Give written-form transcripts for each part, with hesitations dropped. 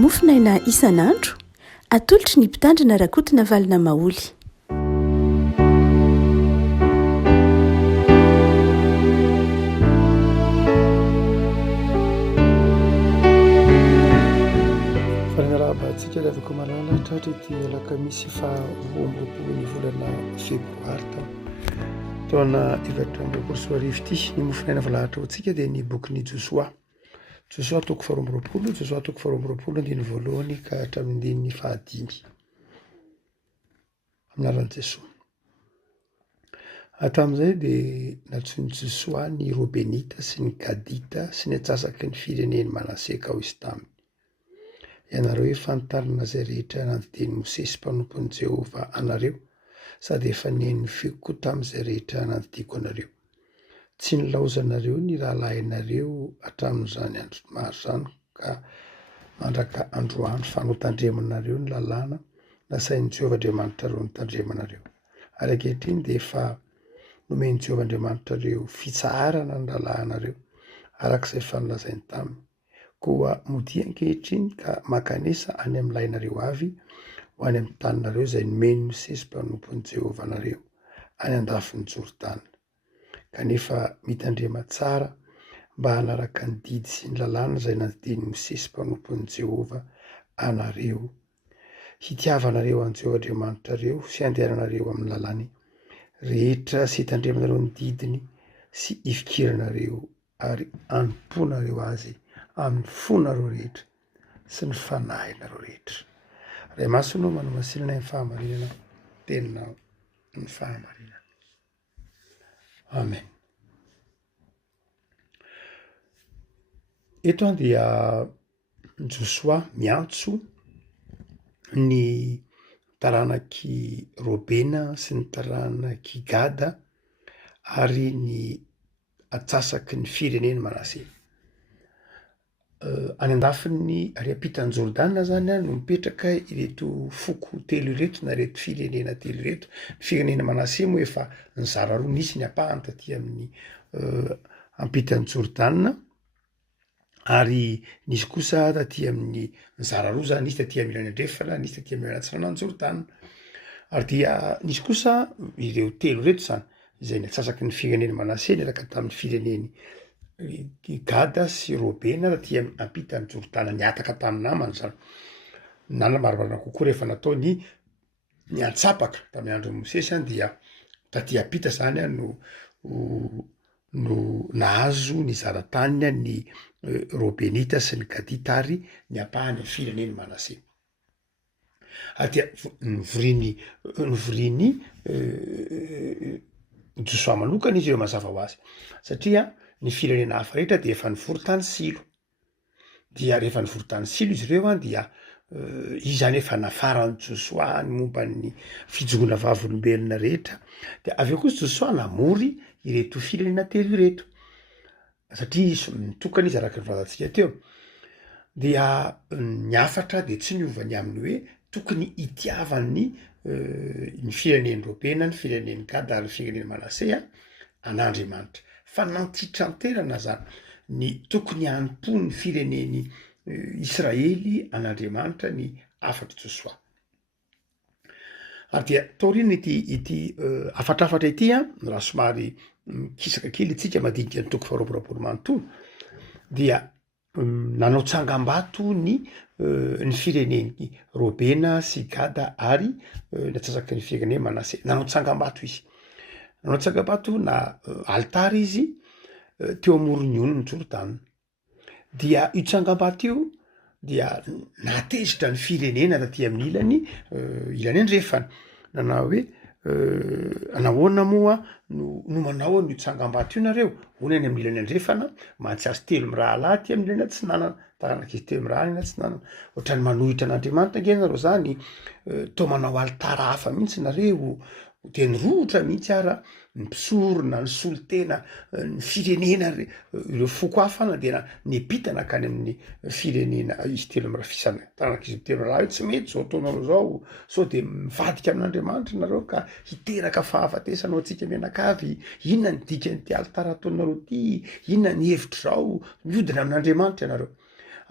mofinaina isan'andro atolotry ny mpitandrina rakotina valina maoly. Farinarahabantsika lavako malala tratra ity alakamisy fa roambropolo ny volana febroary taona efatra amby roapolo sy roa arivo ity. Ny mofinaina valahatra hoantsika dia ny bokin'ny Josoa. Josoa toko faha roa amby roapolo, Josoa toko faha roa amby roapolo andiny voalohany ka hatramin'ny andiny fahadimy. Aminaran'i Jesosy. Hatramin'izay dia natsoin'i Josoa ny Robenita sy ny Gadita sy ny atsasaky ny fireneny Manase ka ho izy taminy. Ianareo efa nitarina izay rehetra nandidiny Mosesy mpanompon'i Jehovah anareo, sady efa neny feko koa tamin'izay rehetra nandidiko anareo. Tsy nilaozanareo ny rahalahinareo hatramin'izany andro maro izany ka mandraka androany fa notandremanareo ny lalàna nasain'i Jehovah Andriamanitra reo nitandremanareo. Ary ankehitriny dia efa nomen'i Jehovah Andriamanitra reo fitsaharana ny lalànareo arak'izay efa nolazainy taminy. Koa modia ankehitriny ka makanesa any amin'ny lahinareo avy ho any amin'ny taninareo izay nomeny Mosesy mpanompon'i Jehovah anareo any andafin'ny Jordana. Kanefa mitandrema tsara mba hanaraka ny didy sy ny lalàna izay nandidiny Mosesy mpanompon'i Jehovah anareo. Hitiavanareo an'i Jehovah Andriamanitra reo sy handehananareo amin'ny lalàny rehetra sy hitandremanareo ny didiny sy hifikiranareo ary hanomponareo azy amin'ny fonareo rehetra sy ny fanahynareo rehetra. Ray masonao manao masinana ny fahamarinana tenina ny fahamarinana. Amen. Eto dia Josoa miantso ny taranaky Robena sy ny taranaky Gada ary ny atsasaky ny fireneny Manase. Any andafin'ny ary ampitan'ny Jordana zany no mipetraka ireto foko telo ireto na ireto firenena telo ireto. Ny firenena Manase moa efa nizara roa, nisy ny apahany taty amin'ny ampitan'ny Jordana ary nisy kosa taty amin'ny nizara roa zany, nisy taty amin'ny ilany andrefana, nisy taty amin'ny ilany atsinanan'ny Jordana. Ary dia nisy kosa ireo telo reto zany izay ny atsasaky ny firenena Manase niaraka tamin'ny fireneny Gada sy Robena taty ampitan'ny Jordana niataka tamin'ny namany zany. Nana marimarina kokoa rehefa natao ny antsapaka tamin'ny andron'i Mosesy dia taty ampita zany no nahazo ny zaran-taniny ny Robenita sy ny Gadita ary ny apahany fireneny Manase. Dia novoriany Josoa manokana izy ireo mazava ho azy satria ny firenena hafa rehetra dia efa nivory tany silo. Dia rehefa nivory tany silo izy ireo dia izy zany efa nafaran'i Josoa ny momba ny fijoroana vavolombelona rehetra. Dia aveo kosa Josoa namory ireto firenena telo ireto satria mitokana izy araka ny volantsika teo. Dia ny afatra dia tsy niovany aminy hoe tokony hitiavany ny fireneny Robena, ny fireneny Gada ary ny fireneny Manase an'Andriamanitra. Fa nantitranterana zany ny tokony hanompo ny fireneny Israely an'Andriamanitra ny afatra Josoa. Ary dia taorina ity afatrafatra ity raha somary kisaka kely itsika madinika ny toko faha roa amby roapolo manontolo dia nanao tsangam-bato ny fireneny Robena sy Gada ary ny atsasaky ny fireneny Manase. Nanao tsangam-bato izy. Nanao tsangam-bato na altary izy teo amoron'ny onon'ny Jordana. Dia io tsangam-bato io dia natezitra ny firenena taty amin'ny ilany andrefana. Nanao hoe nahoana moa no manao ny tsangam-bato io nareo? Hoy any amin'ny ilany andrefana mantsiazo telo mirahalahy ty amin'ny ilany atsinanana, taranak'izy telo mirahalahy ny atsinanana. Ohatrany manohitra an'Andriamanitra ange nareo zany, tao manao alitara hafa mihitsy nareo, dia nirotra mihitsy ara nipisorona, ny solitena, ny firenena ireo foko hafa dia nipitana akany amin'ny firenena izy telo mirafisana taranak'izy telo raha tsy mety zao ataonareo zao, sao dia mivadika amin'Andriamanitra nareo ka hiteraka fahafatesana ho antsika mianakavy, inona ny dikan'ity alitara ataonareo ty, inona ny hevitra zao, mihodina amin'Andriamanitra ianareo.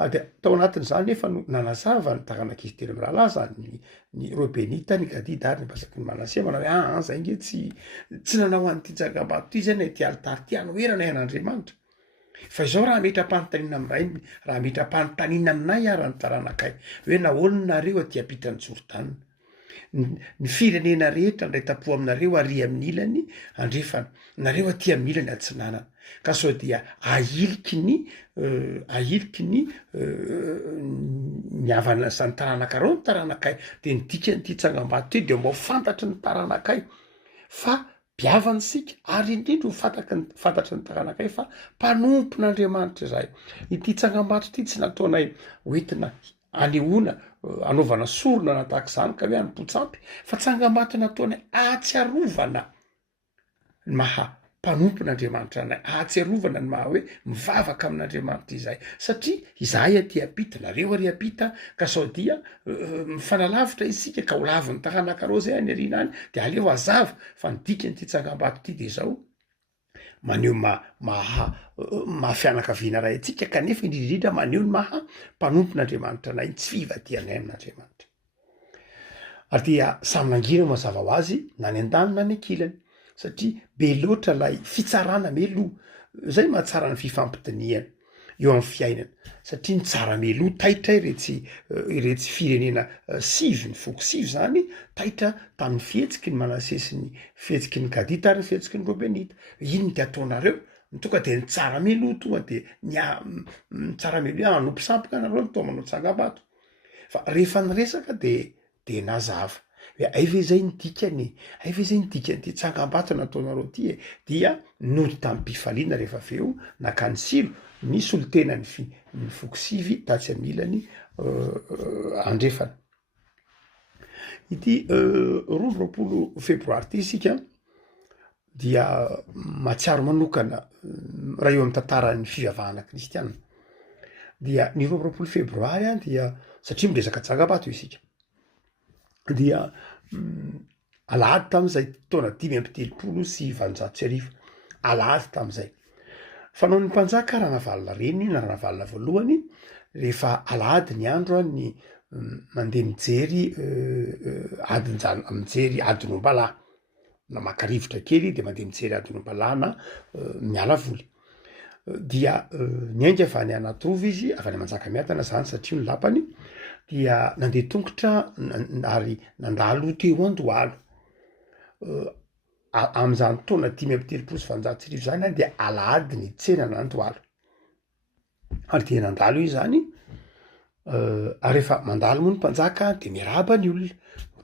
de tao anatin'izany nefa no nanazava ny taranak'izy telo amy rahalaza ny Robenita, ny Gadida ary ny Pasaky ny Manase manao hoe zay nge tsy nanao an'ity tsangam-bato ty zay na ity alitary ty anoherana ian'Andriamanitra. Fa izao raha metra-panontaniana amiray, raha metra-panontaniana aminay ary ny taranakay hoe nahoana nareo aty ampitany Jordana. Ny firenena rehetra ndray tapo aminareo ary amin'ny ilany andrefana, nareo aty amin'ny ilany atsinanana. Ka sao dia ahiliky ny havana sany taranakaro ny taranakay de ny dikan'ity tsangam-bato ty de mbo fantatry ny taranakay fa biavany sika ary indrindra ho fantatry ny taranakay fa mpanompon'Andriamanitra izahay. Ity tsangam-bato ty tsy nataonay hoentina anehoana anaovana sorona na tahaka izany ka hoe an'Mpotsampy, fa tsangam-bato nataonay ahatsiarovana ny maha mpanompon'Andriamanitra anay, ahatsiarovana ny maha hoe mivavaka amin'Andriamanitra izahay, satria izahay aty apita, nareo ary apita, ka sao dia mifanalavitra isika ka ho laviny taranakaro zay any ariana any, de aleo azava fa ny dikan'ity tsangam-bato ty de zao maneho maha-fianakaviana ray atsika kanefa indrindrindra maneho ny maha mpanompon'Andriamanitra anay, tsy fivadianay amin'Andriamanitra. Ary dia samy nangina mazava ho azy na ny an-dany na ny ankilany, satria be loatra lay fitsarana meloa, zay mahatsara ny fifampitiniana eo amin'ny fiainana, satria ny tsara meloa taitra iretsy firenena sivy, ny foko sivy zany taitra tamin'ny fihetsiky ny Manase sy ny fihetsiky ny Gadita ary ny fihetsiky ny Robenita. Ino de ataonareo? Tonga de ny tsara meloa tonga de ny tsara meloa anompo sampoka nareo ny tao manao tsangam-bato. Fa rehefa niresaka de nazava hoe aive zay ny dikany, aive zay ny dikan'ity tsangam-bato nataonareo ty dia nody tamin'ny mpifaliana rehefa aveo nakany silo nisy olo tena ny foko sivy tatsy amilany andrefana. Ity 20 febroary ty isika dia mahatsiaro manokana raha eo amin'ny tantaran'ny fivavahana kristianina. Dia ny 20 febroary dia satria miresaka tsangam-bato isika, dia alahady tam'izay taona 5:telopolo alahady tam'izay fanao ny mpanjaka Ranavalona reny na Ranavalona voalohany, rehefa alahady ny andro ny mandeha mijery mijery adinom-balahy na maka-rivotra kely de mandeha mijery adinom-balahy na miala voly. Dia niainga avy any Anatorova izy, avy any Manjakamiadana zany satria ny lapany, dia nandeha tongotra ary nandalo teo Andohalo. Am'izany taona 5:telopolo zany de alahady ny tsenana Andohalo. Ary dia nandalo izy zany, rehefa mandalo moa ny mpanjaka de miarahaba ny olona,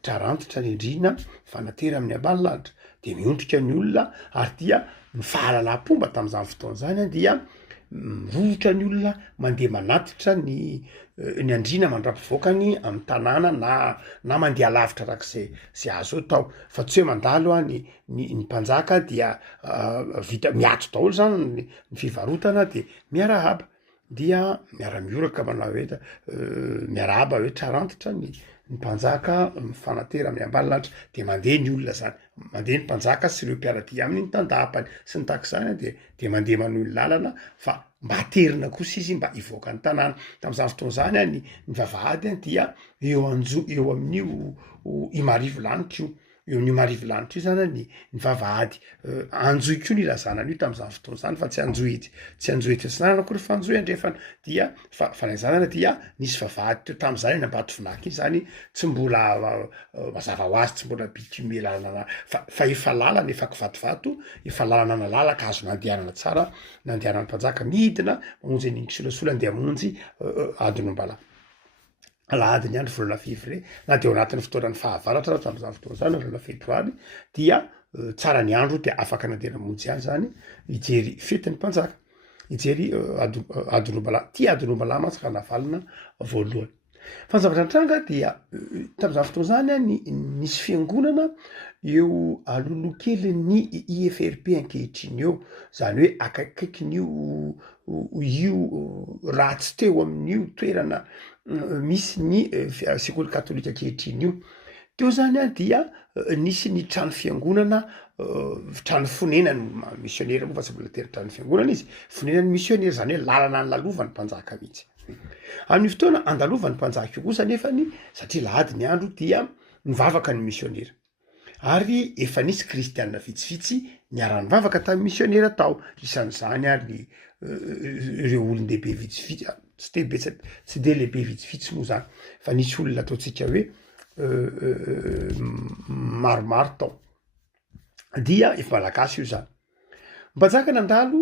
trarantitra ny andrina, fanatera amin'ny ambanilanitra, de miondrika ny olona ary dia ny fahalalam-pomba tam'izany fotoana zany dia mivovotra ny olona mandeha manatitra ny andrina mandra-pivoakany amin'ny tanàna na mandeha lavitra arak'izay azo atao, fa tsy hoe mandalo ny mpanjaka dia vita miatso daholo zany ny fivarotana de miarahaba, dia miara-mioraka manao hoe miarahaba hoe trarantitra ny mpanjaka mifanatera amin'ny ambanilanitra, de mandeha ny olona zany, mandeha ny mpanjaka sy ireo mpiaradia aminy ny tandapany sy ny takizany de mandeha manohy ny lalana fa mba aterina kosa izy mba hivoaka ny tanàna. Tam'izany fotoana zany ny vavahady dia eo amin'io imarivo lanitra io marivo lanitra io zany ny vavahady anjoy koa ny ilazana an'io tam'izany fotoana zany, fa tsy anjoy tsy sinanana akory fa anjoy andrefana. Dia fa naizanana dia nisy vavahady teo tam'izany ny Ambatofinaky zany, tsy mbola mazava ho azy, tsy mbola bitume lalana fa efa lalana, efa kivatovato, efa lalana nalalaka azo nandehanana tsara, nandehanan'ny mpanjaka midina mamonjy an'iny solasola andeha hamonjy adinom-balahy. Alahady ny andro volana février na de ao anatin'ny fotoanan'ny fahavaratra tam'izany fotoana zany volana febroary, dia tsara ny andro de afaka nandeha namonjy azy zany hijery fetin'ny mpanjaka, hijery adinom-balahy, ty adinom-balahy mantsy Ranavalona voalohany. Fa ny zavatra nitranga dia tam'izany fotoana zany nisy fiangonana eo alohalokelyn'ny IFRP ankehitriny eo, zany hoe akaikin'io ratsy teo amin'io toerana misy ny sekoly katolika ankehitriny io. Teo zany dia nisy ny trano fiangonana, trano fonenany misionera moa fa tsy mbola tery trano fiangonana izy, fonenany misionera, zany hoe lalana ny lalovany mpanjaka mihitsy. Amin'ny fotoana andalovan'ny mpanjaka io kosa nefany satria lahady ny andro dia mivavaka ny missionera ary efa nisy kristianina vitsivitsy niara-nivavaka tamin'ny missionera tao, isan'izany ary ireo olon-dehibe vitsivitsy tsy de lehibe vitsivitsy moa zany fa nisy olona ataotsika hoe maromaro tao dia efa malagasy io zany. Mpanjaka nandalo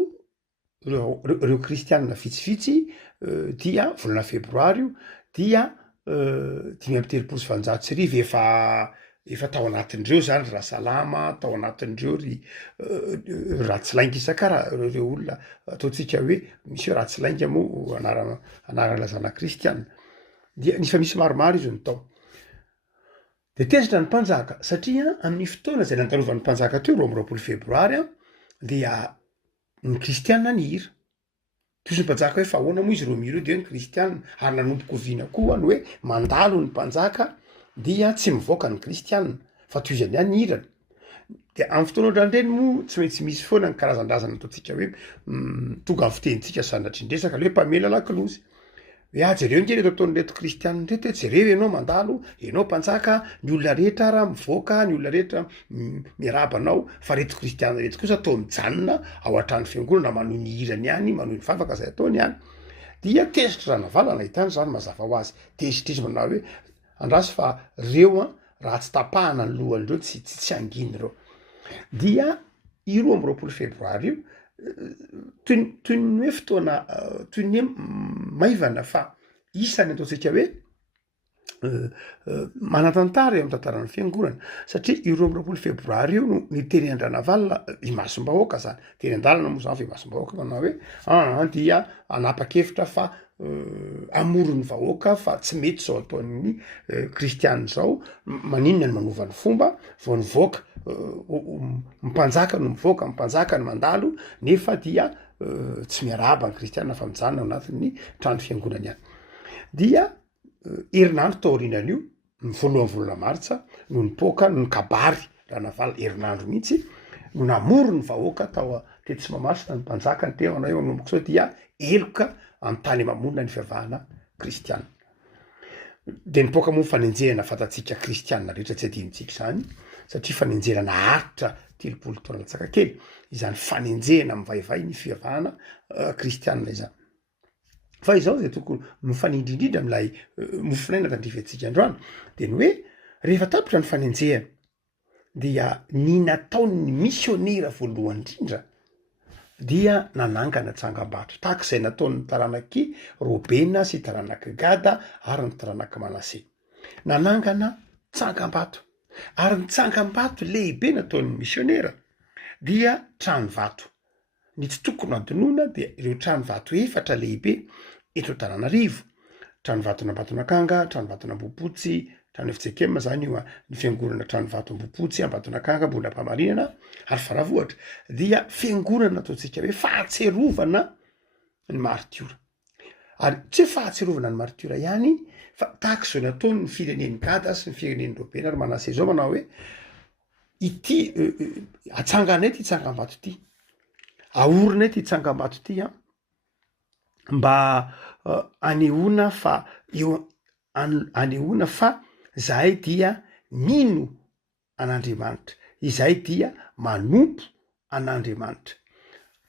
reo kristianina vitsivitsy dia volana febroario dia 5telopolo efa tao anatin'ireo zany Rasalama, tao anatin'ireo ry Ratsilainga isan-karaha reo olona ataotsika hoe misy hoe Ratsilainga moa anarana lazana kristianina dia nifa misy maromaro izy ny tao. De tezitra ny mpanjaka satria amin'ny fotoana zay nandalovan'ny mpanjaka teo 20 febroary dia ny kristianina nihira. Toy ny mpanjaka hoe fa ahoana moa izy mihira de ny kristianina ary nanomboka oviana koa ny hoe mandalo ny mpanjaka dia tsy mivoaka ny kristianina fa toy izany ihany nihirana. De amin'ny fotoana ohatran'ireny moa tsy maintsy misy foana ny karazan-drazana ataotsika hoe tonga amin'ny fitenitsika sanatry-ndresaka le hoe mpamela lakilozy hoe jereo nge reto ataon'reto kristianina reto hoe jereo ianao mandalo, ianao mpanjaka, ny olona rehetra raha mivoaka, ny olona rehetra miarabanao fa reto kristianina reto kosa atao mijanona ao an-trano fiangonana manao ny hirany ihany, manao ny vavaka zay ataony ihany. Dia tezitra ranavalana hitany zany mazava ho azy, tezitra izy manao hoe andraso fa reo raha tsy tapahana ny lohan'ireo tsy anginy reo. Dia i 20 febroary io toy ny hoe fotoana toy ny hoe maivana fa isany ataotsika hoe manatantara eo amin'ny tantaran'ny fiangonana satria i 20 febroary io no niteny Andranavalona imasom-bahoaka zany, teny an-dalana moa zany fa imasom-bahoaka manao hoe dia anapa-kevitra fa amoron'ny vahoaka fa tsy mety zao ataon'ny kristianina zao, maninona ny manova ny fomba vao nivoaka mpanjaka no mivoaka, mpanjaka no mandalo nefa dia tsy miarahaba ny kristianina fa mijanona ao anatin'ny trano fiangonana ihany. Dia herinandro tao aorianan'io ny voalohan'ny volana martsa no nipoaka no nikabary Ranavalona herinandro mihitsy no namoro ny vahoaka tao tety Tsimbamasina ny mpanjaka ny teo anao eo manomboka sao dia eloka amin'ny tany mamonina ny fivavahana kristianina. De nipoaka moa fanenjehana fatatsika kristianina rehetra tsy adinontsika zany satria fanenjehana naharitra 30 taona latsaka kely izany fanenjehana mivaivay ny fivavahana kristianina izany. Fa izao zay tokony mifanindrindrindra am'lay mofinaina tandrifantsika androany de ny hoe rehefa tapitra ny fanenjehana dia ny nataon'ny misionera voalohany indrindra dia nanangana tsangam-bato tahak'izay nataon'ny taranaki Robena sy taranaki Gada ary ny taranaki Manase. Nanangana tsangam-bato ary ny tsangam-bato lehibe nataon'ny misionera dia trano vato. Ny tsy tokony adinoina dia ireo trano vato efatra lehibe eto Antananarivo, trano vato Ambatonakanga, trano vato Ambohipotsy, trano Efitsekema zany io ny fiangonana trano vato Ambohipotsy, Ambatonakanga, Ambohidrapamarinana ary Faravohatra dia fiangonana ataotsika hoe fahatserovana ny martiora. Ary tsy fahatserovana ny martiora ihany fa tahak'izao nataony ny firenen'ny Gada sy ny firenen'ny Robena ary Manase zao manao hoe ity atsangana ety tsangam-bato ity, aorina ety tsangam-bato ity mba anehoana fa anehoana fa zahay dia mino an'Andriamanitra, izay dia manompo an'Andriamanitra.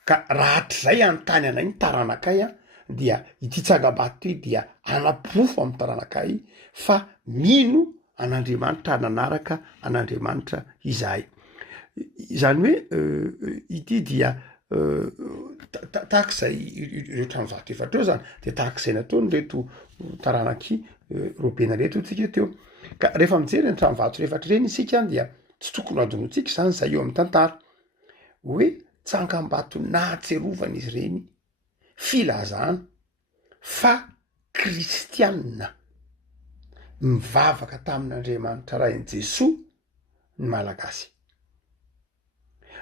Ka raha hatr'izay anontany anay ny taranakay dia ity tsangam-bato ity dia anaporofo amin'ny taranakay fa mino an'Andriamanitra nanaraka an'Andriamanitra izahay. Izany hoe ity dia tahak'izay ireo trano vato efatra eo zany de tahak'izay nataony reto taranaky Robena reto tsika teo. Ka rehefa mijery ny trano vato rehetra reny isika dia tsy tokony adinotsika zany zay eo amin'ny tantara hoe tsangam-bato nahatserovana izy reny filazana fa kristianina mivavaka tamin'Andriamanitra rain'i Jesoa ny malagasy.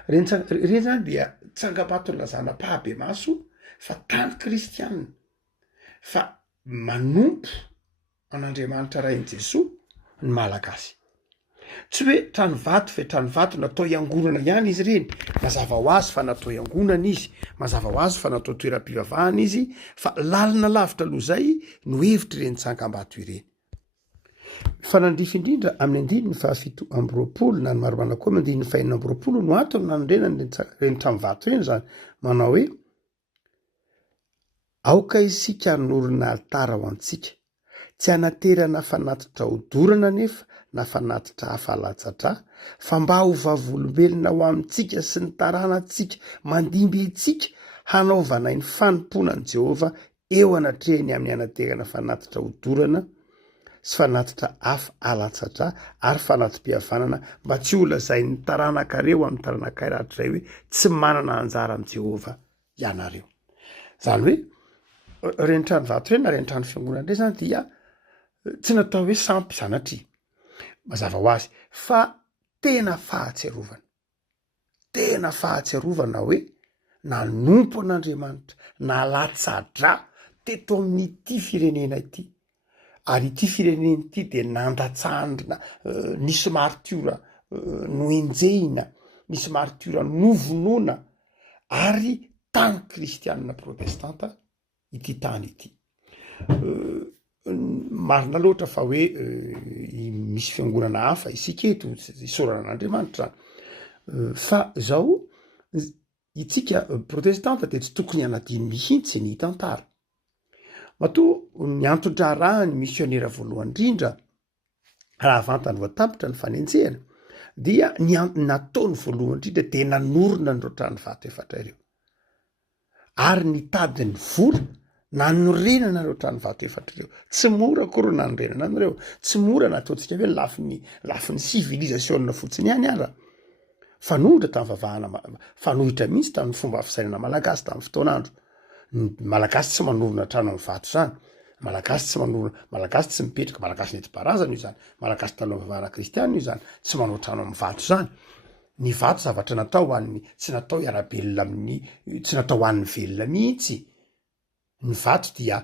Reny zany dia tsangam-bato nilazana pahabe maso fa tany kristianina fa manompo an'Andriamanitra rain'i Jesoa ny malagasy. tsy hoe trano vato fe trano vato natao iangonana ihany izy ireny, mazava ho azy fa natao iangonana izy, mazava ho azy fa natao toeram-pivavahana izy, fa lalina lavitra aloha zay no hevitra ireny tsangam-bato ireny. Fa nandrify indrindra amin'ny andininy fahafito amby roapolo na ny maromana koa mandininy fahenina amby roapolo no antony nanondrena reny trano vato reny zany, manao hoe aoka isika norona altara ho antsika, tsy anaterana fanatitra hodorana nefa na fanatitra hafalatsatra, fa mba ho vavolombelona ho amintsika sy ny taranantsika mandimby itsika hanaovanay ny fanomponan'i Jehova eo anatrehany amin'ny anaterana fanatitra hodorana sy fanatitra hafa alatsatra ary fanatrim-pihavanana, mba tsy ho lazay ny taranankareo amin'ny taranakay rahatray hoe tsy manana anjara amin'i Jehova ianareo. Zany hoe reny trano vato reny na reny trano fiangonana reny zany dia tsy natao hoe sampy zanatry, mazava ho azy fa tena fahatsiarovana hoe nanompo an'Andriamanitra nalatsa-dra teto amin'ity firenena ity, ary ity firenena ity de nandatsahana nisy maritiora noenjehina, nisy maritiora novonoana ary tany kristianina protestanta ity tany ity. Marina loatra fa hoe misy fiangonana hafa isika eto isorana an'Andriamanitra, fa zao itsika protestanta de tsy tokony anadiny mihitsy ny tantara. Matoa ny antondràrahany misionera voalohany indrindra raha vantany voatambatra ny fanenjehana dia nataony voalohany indrindra de nanorona nyreo trano vato efatra ireo, ary nitadiny vola nanorenana ireo trano vato efatra ireo. Tsy mora koa reo nanorenana an'ireo, tsy mora nataontsika hoe lafiny civilisation fotsiny ihany ara, fanohitra tamin'ny vavahana, fanohitra mihitsy tamin'ny fomba fisainana malagasy tamin'ny fotoanandro. Malagasy tsy manorona trano amin'ny vato zany, malagasy tsy manorona, malagasy tsy mipetraka, malagasy neti-parazana io zany, malagasy tano vavahana kristianina io zany, tsy manao trano amin'ny vato zany. Ny vato zavatra natao hoan'ny, tsy natao iarabelona amin'ny, tsy natao hoan'ny velona mihitsy. Ny vato dia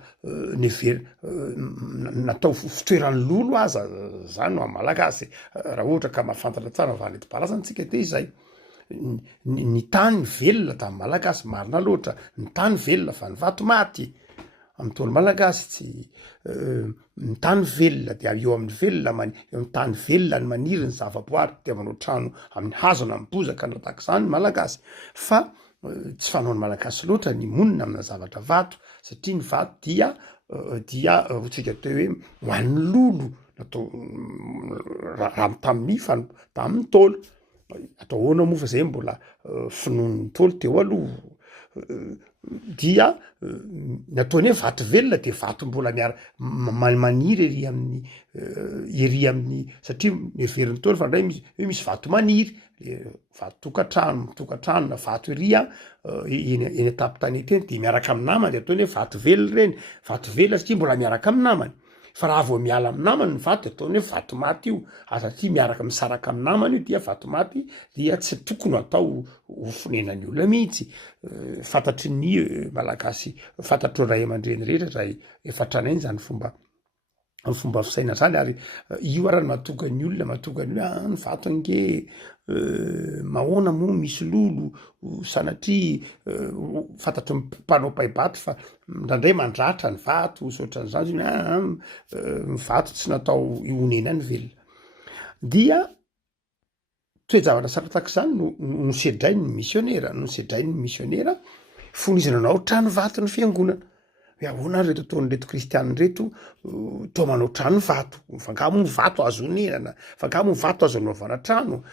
natao fitoeran'ny lolo aza zany no amin'ny malagasy, raha ohatra ka mahafantatra tsara vavahana neti-parazana tsika de izay. Ny tany velona tamin'ny malagasy marina loatra, ny tany velona fa ny vato maty amin'ny tony malagasy, tsy ny tany velona dia eo amin'ny velona eo amin'ny tany velona ny maniry ny zavaboary de manao trano amin'ny hazo na amin'ny bozaka na tahaka izany ny malagasy, fa tsy fanaon'ny malagasy loatra ny monina amina zavatra vato, satria ny vato dia tsika teo hoe ho an'ny lolo, natao raha tamin'ny tolo. Atao ahoana moa fa zay mbola finoan'ny tolo teo aloha, dia nataony hoe vato velona de vato mbola maniry ery amin'ny satria everiny tolo fa ndray misy vato maniry, vato tokantrano na vato ery eny an-tampon-tanety eny de miaraka amin'ny namany de ataony hoe vato velona reny, vato velona satria mbola miaraka amin'ny namany. Fa raha vao miala amin'ny namany ny vato de ataony hoe vato maty io, satria miaraka misaraka amin'ny namany io dia vato maty, dia tsy tokony atao ho fonenany olona mihitsy. Fantatry ny malagasy, fantatro ray aman-dreny rehetra raha efa tranainy zany fomba fisaina zany, ary io ara ny mahatonga ny olona, mahatonga ny hoe ny vato nge mahoana moa misy lolo sanatria fantatro mpanao paibaty fa ndraindray mandratra ny vato sotran'izany ny vato tsy natao honena ny velona. Dia toe-javatra sarotsaka izany no sedrainy ny misionera fonizana anao trano vato ny fiangonana. Hoe ahoana reto ataony reto kristianina reto toa manao trano vato, fangamo vato azo honenana, fangamo vato azo anaovana trano.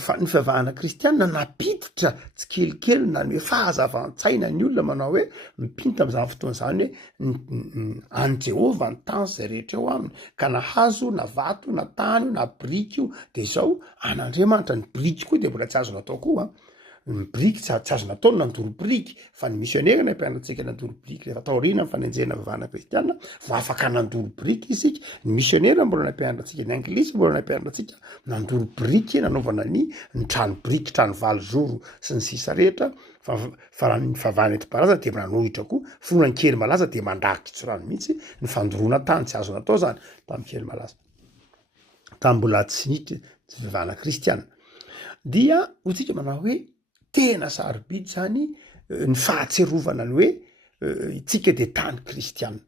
Fa ny fivavahana kristianina napiditra tsy kelikely na ny hoe fahazavan-tsaina ny olona manao hoe mipinta amin'izany fotoana izany hoe any Jehova ny tany zay rehetra eo aminy, ka na hazo na vato na tany na biriky io de zao an'Andriamanitra. Ny biriky koa de mbola tsy azo natao koa, ny biriky tsy azo natao nandoro biriky, fa ny misionera ny ampianaratsika nandoro biriky rehefa taoriana ny fanenjehana vavahana kristianina vao afaka nandoro biriky isika. Ny misionera mbola nampianaratsika, ny anglisy mbola nampianaratsika nandoro biriky, nanaovana ny trano biriky, trano valozoro sy ny sisa rehetra. Fa raha ny vavahana enti-parazana de nanohitra koa fonona kely malaza de mandrakitra tsorano mihitsy ny fandoroana tany, tsy azo natao zany tamin'ny kely malaza, tamin'ny mbola tsy fivavahana kristianina dia hotsika manao hoe tena sarobidy zany ny fahatserovana ny hoe itsika de tany kristianina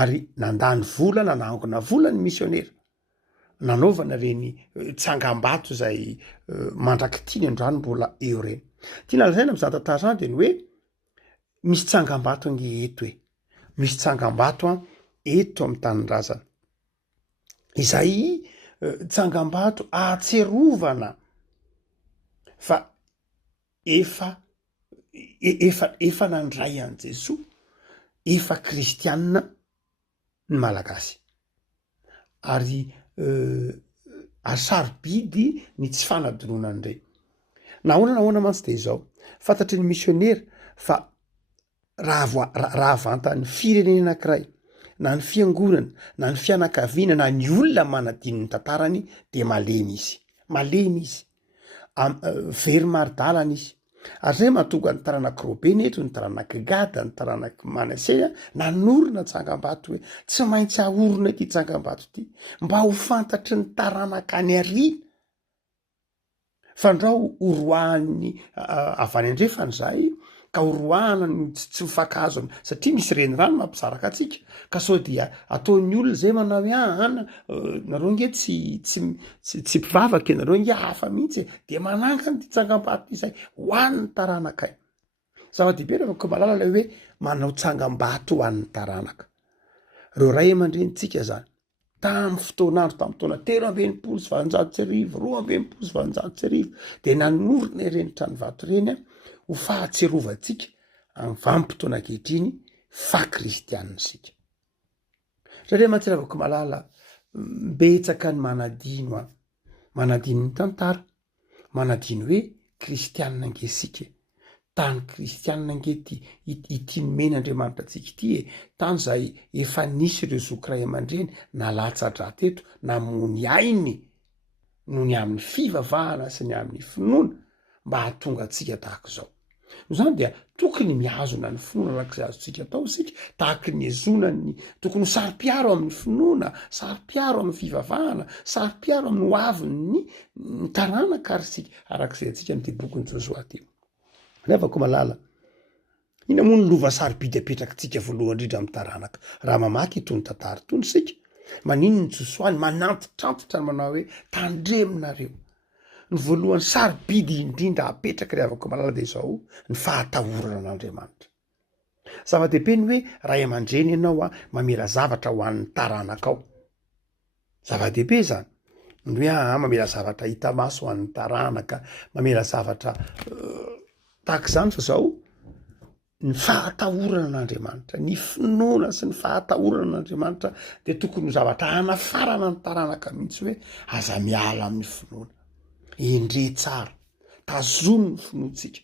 ary nandany vola nanangona vola ny missionnaire nanaovana reny tsangam-bato zay mandrakitiny androany mbola eo reny tiana lazaina am'izany tantara zany de ny hoe misy tsangam-bato ange eto e misy tsangam-bato a eto amy tanindrazana izay tsangam-bato ahatserovana fa efa nandray an' Jesoa efa kristianina ny malagasy ary sarobidy ny tsy fanadinonany reny nahoana mantsy de zao fantatry ny missionnaire fa raha vantan'ny firenena anankiray na ny fiangonana na ny fianakaviana na ny olona manadiny ny tantarany de malemy izy very maridalana izy ary zay mahatonga ny taranaky Robeny eto ny taranaky Gada ny taranaky Manasea nanorona tsangam-bato hoe tsy maintsy ahorona ity tsangam-bato ity mba ho fantatry ny taranaka any arina fandrao horoahany avy any andrefany zay ka horoahana ny tsy mifankahazo satria misy reny rano mampizaraka atsika ka sao dia ataon'ny olona zay manao hoe ana nareo nge tsy mpivavaka nareo nge hafa mihitsy de manangany ty tsangam-bato izay hoan'ny taranakay zava-dehibe rehefa malala lay hoe manao tsangam-bato ho an'ny taranaka reo ray aman-drenitsika zany tamy fotoanandro tamy taona 13,930 13,930 de nanorona ireny tranovato reny ho fahatserovantsika amin'ny vanim-potoana ankehitriny fa kristianina sika satria mahatsiravako malala betsaka ny manadino ny tantara manadino hoe kristianina angesika tany kristianina angety ity nomen'Andriamanitra atsika ity tany zay efa nisy ireo zokiray aman-dreny nalatsa-drato eto namony ainy no ny amin'ny fivavahana sy ny amin'ny finoana mba hahatonga atsika tahaka zao no zany dia tokony mihazona ny finoana arak'izay azontsika atao sika tahaky ny ezonany tokony saro-piaro amin'ny finoana saro-piaro amin'ny fivavahana saro-piaro amin'ny hoaviny ny taranaka ary sika arak'izay atsika am'ty bokiny Josoa ty revako malala ina moa ny lova sarobidy apetrakintsika voalohany indrindra amin'ny taranaka raha mamaky itony tantara tony sika maninony Josoa ny manantitrantitra ny manao hoe tandreminareo ny voalohany sarobidy indrindra apetraky revako malala de zao ny fahatahorana an'Andriamanitra zava-dehibe ny hoe ray aman-dreny ianao mamela zavatra ho an'ny taranaka ao zava-dehibe zany ny hoe mamela zavatra hita maso ho an'ny taranaka mamela zavatra tahak'izany fa zao ny fahatahorana an'Andriamanitra ny finoana sy ny fahatahorana an'Andriamanitra de tokony ho zavatra hanafarana ny taranaka mihitsy hoe aza miala amin'ny finoana endre tsara tazony ny finoantsika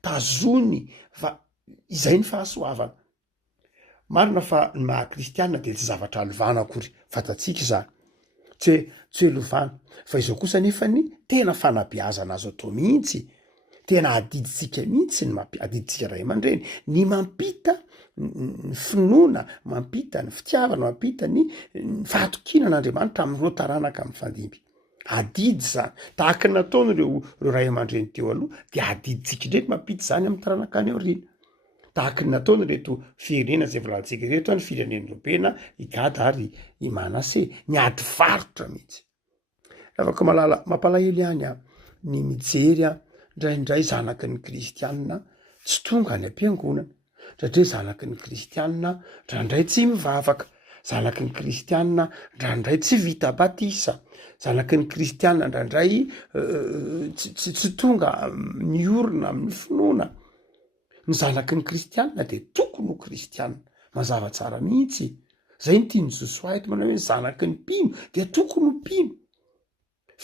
tazony fa izay ny fahasoavana marina fa ny maha-kristianina de tsy zavatra alovana akory fatatsika zany tsy elovana fa izao kosa nefany tena fanabeazana azo atao mihitsy tena adiditsika mihitsy adiditsika ray aman-dreny ny mampita ny finoana mampita ny fitiavana mampita ny fahatokina an'Andriamanitra amin'ireo taranaka amin'ny fandimby adidy zany tahaka nataony reo ray aman-dreny teo aloha de adiditsika ndreky mampita zany amin'ny taranaka any aorina tahaka ny nataony reto firenena zay volantsika reto ny fireneny Robena i Gada ary i Manase ny ady varotra mihitsy afaka malala mampalahelo ihany ny mijery indraindray zanaky ny kristianina tsy tonga any am-piangonana ndraindray zanaky ny kristianina ndraindray tsy mivavaka zanaky ny kristianina ndraindray tsy vita batisa zanaky ny kristianina ndraindray tsy tonga ny orona amin'ny finoana ny zanaky ny kristianina de tokony ho kristianina mazava tsara mihitsy zay ny tiany Josoa eto manao hoe zanaky ny mpino de tokony ho mpino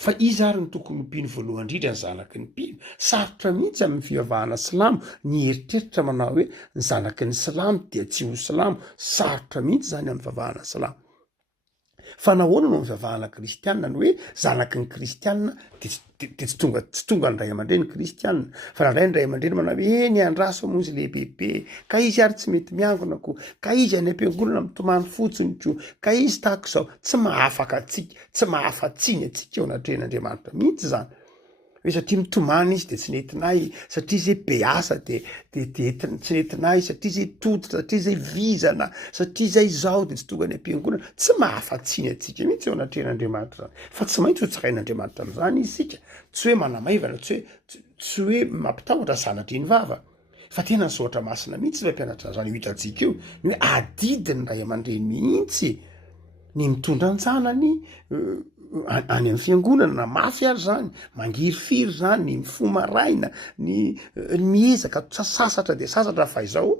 fa izy ary ny tokony ho mpino voalohany indrindra ny zanaky ny mpino sarotra mihitsy amin'ny fivavahana silamo ny eritreritra manao hoe ny zanaky ny silamo dia tsy ho silamo sarotra mihitsy zany amin'ny fivavahana silamo fa nahoana no mivavahana kristianina ny hoe zanaky ny kristianina de tsy tonga ny ray aman-dreny kristianina fa nandray ny ray aman-dreny manao hoe ny andraso amonjy lehibebe ka izy ary tsy mety miangona ko ka izy any am-piangolana mitomany fotsiny ko ka izy tahako izao tsy mahafaka atsika tsy mahafatsiny atsika eo anatrehan'Andriamanitra mihitsy zany hoe satria mitomany izy de tsy nentinay satria zay be asa de tsy nentinay satria zay tototra satria zay vizana satria zay zao de tsy tonga ny am-piangolana tsy mahafatsiny atsika mihitsy eo anatrehan'Andriamanitra zany fa tsy maintsy ho tsarain'Andriamanitra am'zany izy sika tsy hoe manamaivana tsy hoe mampitahotra zanatry ny vava fa tena ny zoatra masina mihitsy ilay mpianatra zany ho hitantsika io ny hoe adidiny ray aman-dreny mihitsy ny mitondra an-tsanany any amin'ny fiangonana na mafy ary zany mangiry firy zany ny mifomaraina ny miezaka sasatra de sasatra fa izao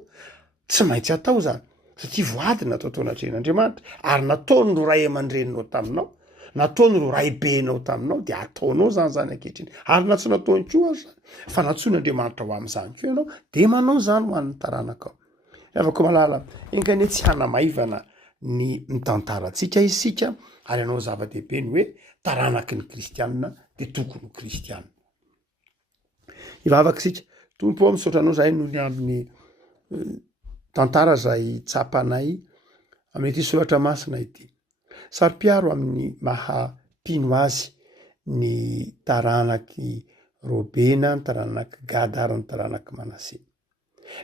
tsy maintsy atao zany satria voadina atao tao anatrehan'Andriamanitra ary nataony ro ray aman-dreninao taminao nataony ro ray benao taminao de ataonao zany ankehitriny ary na tsy nataony koa ary zany fa natsoin'Andriamanitra ho am'zany ko ianao de manao zany ho an'ny taranakao afaka malala engany tsy hanamaivana ny tantarantsika isika ary anao zava-dehibe ny hoe taranaky ny kristianina de tokony ho kristianina ivavaka isika tompo ao misaotra anao zahay noho ny amin'ny tantara zay tsapanay amin'ity soratra masina ity saro-piaro amin'ny mahampino azy ny taranaky Robena ny taranaky Gada ary ny taranaky Manase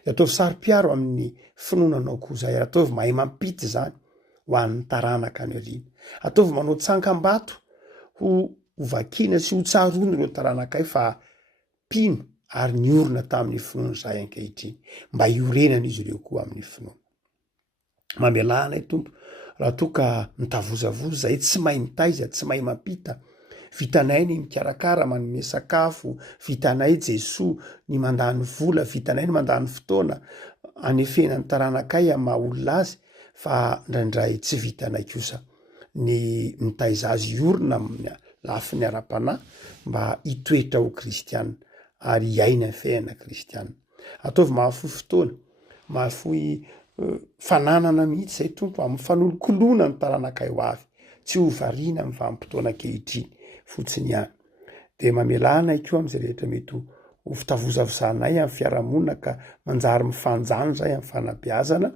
de ataovy saro-piaro amin'ny finoananao koa zay ataovy mahay mampity zany ho an'ny taranaka any ariana ataovy manao tsangambato ho vakiana sy ho tsarony ireo taranakay fa pino ary niorina tamin'ny finoana zay ankehitriny mba iorenana izy ireo koa amin'ny finoana mamelanay tompo raha toa ka mitavozavoza zay tsy mahay mitaiza tsy mahay mampita vitanay ny mikarakara manome sakafo vitanay Jesoa ny mandany vola vitanay ny mandany fotoana anefena ny taranakay amin'ny maha olona azy fa ndraindray tsy vitanay kosa ny mitaiza azy iorina amin'ny lafiny ara-panahy mba hitoetra ho kristianina ary hiaina ny fiainana kristianina ataovy mahafoy fotoana mahafoy fananana mihitsy zay tompo amin'ny fanolokolona ny taranakay ho avy tsy ho variana amin'ny vanim-potoana ankehitriny fotsiny ihany de mamelanay koa am'izay rehetra mety ho fitavozavozanay amin'ny fiarahamonina ka manjary mifanjany zay amin'ny fanabeazana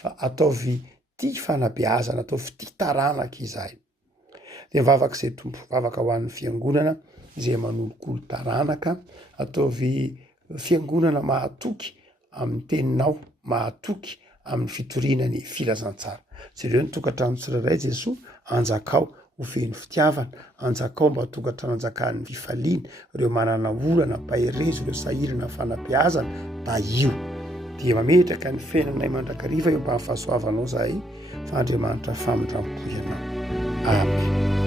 fa ataovy ty fanabeazana ataovy ty taranaka izahay de mivavaka izay tompo vavaka ho an'ny fiangonana izay manolokolo taranaka ataovy fiangonana mahatoky amin'ny teninao mahatoky amin'ny fitoriana ny filazantsara tsy ireo ny tokantrano tsirairay Jesoa anjakao ho feno fitiavana anjakao mba tokantrano anjakan'ny fifaliana ireo manana olana paherezo ireo sahirana fanabeazana da io dia mametraka ny fiainanay mandrakariva eo mba hafahasoavanao zahay fa Andriamanitra famindrampo ianao amen